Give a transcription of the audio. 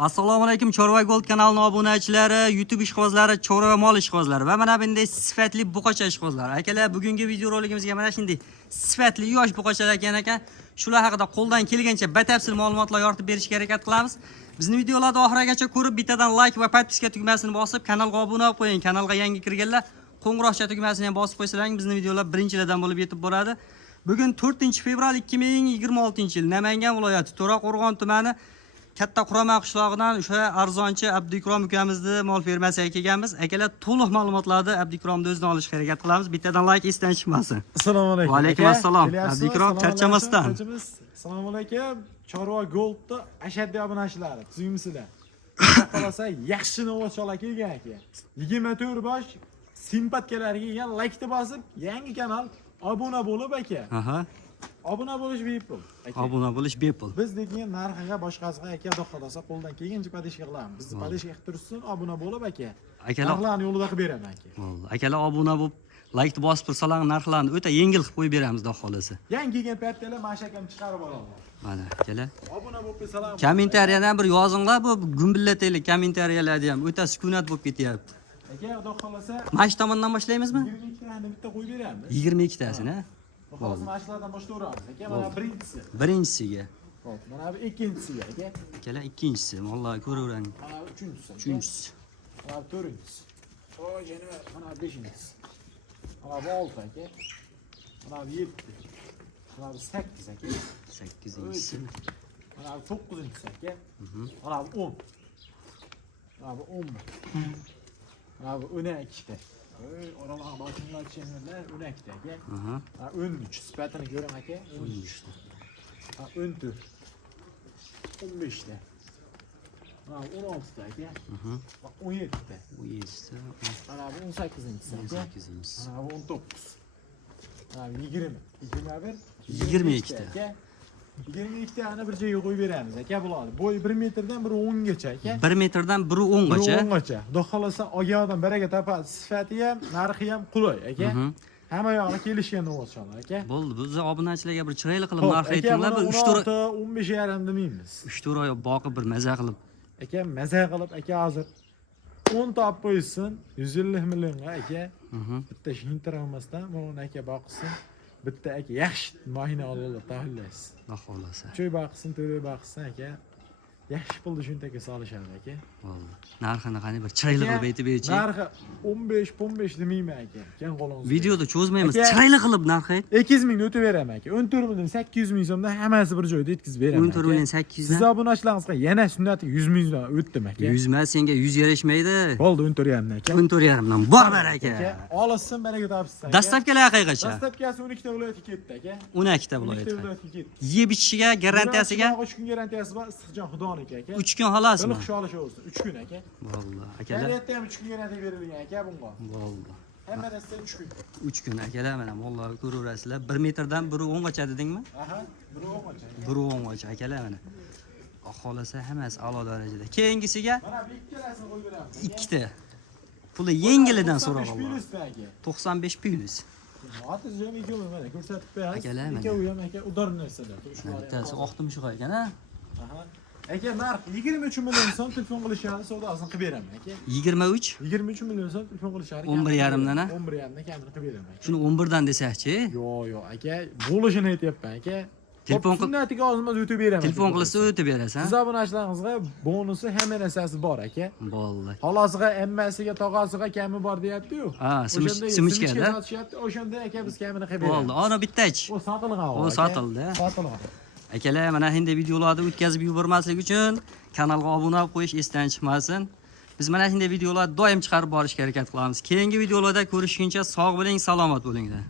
Assalomu alaykum Chorva Gold kanalining obunachilari, YouTube ishqibozlari, chorva mol ishqibozlari va mana bunday sifatli buqacha ishqibozlari. Akalar, bugungi video roligimizga mana shunday sifatli yosh buqachalar ekan. Shular haqida qo'ldan kelgancha batafsil ma'lumotlar yoritib berishga harakat qilamiz. Bizning videolarni oxirigacha ko'rib, bittadan like va podpiska tugmasini bosib, kanalga obuna bo'lib qo'ying. Kanalga yangi kirganlar qo'ng'iroqcha tugmasini ham bosib qo'ysalaring, bizning videolar birinchilardan bo'lib yetib boradi. Bugun 4-fevral 2026-yil Namangan viloyati To'raqo'rg'on tumani Katta Qurama qishlog'idan o'sha arzonchi Abdikrom ukamizni mol fermasiga kelganmiz. Akalar, to'liq ma'lumotlarni Abdikromni o'zidan olishga harakat qilamiz. Bittadan like esdan chiqmasin. Assalomu alaykum. Va alaykum assalom. Abdikrom charchamasdan. Assalomu alaykum. Chorva Goldni ashaddiy obunachilari, tuzingmisizlar? Qolasa yaxshini o'choqlar kelgan aka. 24 bosh simpatkalarga kelgan like-ni bosib, yangi kanal obuna bo'lib aka. Aha. Obuna bo'lish bepul. Obuna bo'lish bepul. Biz degan narxiga boshqasiga aka xudo xolasa qo'ldan kelgancha padishga qilamiz. Bizni padishga qilib tursin, obuna bo'lib aka. Akalar, narxlarni yo'lida qilib beraman aka. Bo'ldi. Akalar obuna bo'lib, like-ni bosib tursalar, narxlarni o'ta yengil qilib qo'yib beramiz, xudo xolasa. Yangi kelgan paytda mashakam chiqarib olaman. Mana, akalar. Obuna bo'lib tursalar. Kommentariyadan bir yozinglar, bu gumbillataylik kommentariyalarni ham o'ta sukunat bo'lib ketyapti. Aka, xudo xolasa. Mana shu tomondan boshlaymizmi? 22 tani bitta qo'yib beramiz. 22 tasini, ha? Hozir mashlardan boshlayveramiz aka. Mana birinchisi. Birinchisiga. Xo'p, mana bu ikkinchisiga aka. Akalar, ikkinchisi. Vallahi ko'ravering. Mana uchinchisi. Uchinchisi. Mana to'rtinchisi. Voy janob, mana beshinchisi. Mana bu 6 aka. Mana bu 7. Mana bu 8 aka. 8-inchisi. Mana bu 9-inchisi aka. Mana bu 10. Mana bu 10. Mana bu 12 ta. Oralarga boshinglar tushganlar 12 ta aka. Aha. 13 sifatini ko'ring aka. 13 ta. 14. 15 ta. Mana 16 ta aka. 17 ta. 17'si. Mana bu 18-inchisi aka. 18'inchisi. Mana bu 19. Mana bu 20. 21. 22 ta. aka. 22 tani bir joyga qo'yib beramiz aka bularni. Bo'yi 1 metrdan 1.10 gacha aka. 1 metrdan 1.10 gacha. 1.10 gacha. Xudo xolasa olgandan baraga topadi. Sifati ham, narxi ham qulay aka. Hamma yoqqa kelishganda o'xshaydi aka. Bo'ldi, biz obunachilarga bir chiroyli qilib narx aytinglar, bir 15 yarim demaymiz. 3-4 oy boqib bir maza qilib. Aka, maza qilib aka hozir 10 ta olib qo'ysin, 150 millionga aka. Bitta shintir olmasdan buni aka boqsin. Bitta aka yaxshi mashina olib tahillaysiz. Xudo xolasa. Choy boqsin, to'y boqsin aka. Yaxshi pulni shuntaga solishadi aka. Bo'ldi. Narxini qani bir chiroyli qilib aytib berchi. Narxi 15 demayman aka. Keng qo'lingiz. Videoda cho'zmaymiz. Chiroyli qilib narx ayt. 200 ming o'tib beraman aka. 14 million 800 ming so'mdan hammasi bir joyda yetkazib beraman. 14 million 800 Siz obunachilaringizga yana sunnati 100 mingdan o'tdim aka. 100 emas, senga 100 yarashmaydi. Bo'ldi 14,5 aka. 14,5 dan bor aka. Olsin, baraga topsiz aka. Dastlabkilar qayergacha? Dastlabkasi 12 ta viloyatga ketdi aka. 12 ta 12 viloyatga. viloyatga ketdi. Yeb ichishiga, garantiyasiga 3 kun garantiyasi bor, issiqjon xudoniki aka. 3 kun xolasmi? Xush olishaversin, 3 kun aka. Valloh, akalar. Garantiyasi ham 3 kun garantiya berilgan aka bunga. Valloh. Hammasida 3 kun. 3 kun akalar, mana vallahi ko'raverasizlar. 1 metrdan 1.10 gacha dedingmi? Aha, 1.10 gacha. 1.10 gacha akalar mana. Xohlasa hammasi a'lo darajada. Keyingisiga Mana bu ikkalasini qo'yib beramiz. 2 ta. Puli yengilidan so'rab 95 95 plyus. Hozir jam ikkovi mana ko'rsatib beramiz. Akalar, mana. Ikkovi ham aka udar narsalar. Bittasi oqdim shu ekan, ha? Aha. Aka, narx 23 million so'm telefon qilishadi, savdosini qilib beraman aka. 23? 23 million so'm telefon qilishadi. 11,5 dan, ha? 11,5 dan kamini qilib beraman. Shuni 11 dan desakchi? Yo'q, aka, bo'lishini aytyapman aka. Telefon sunnatiga ozmas o'tib beraman. Telefon qilsa o'tib berasan. Siz obunachilaringizga bonusi hamma narsasi bor aka. Bo'ldi. Xolosiga, ammasiga, tog'asiga kami bor deyapti-yu. Ha, simichga-da. O'shanda aka biz kamini qilib beramiz. Bo'ldi, ana bittachi. O sotilgan. O sotildi. Sotilgan. Akalar, mana endi videolarni o'tkazib yubormaslik uchun kanalga obuna bo'lib qo'yish esdan chiqmasin. Biz mana shunday videolar doim chiqarib borishga harakat qilamiz. Keyingi videolarda ko'rishguncha sog' bo'ling, salomat bo'linglar.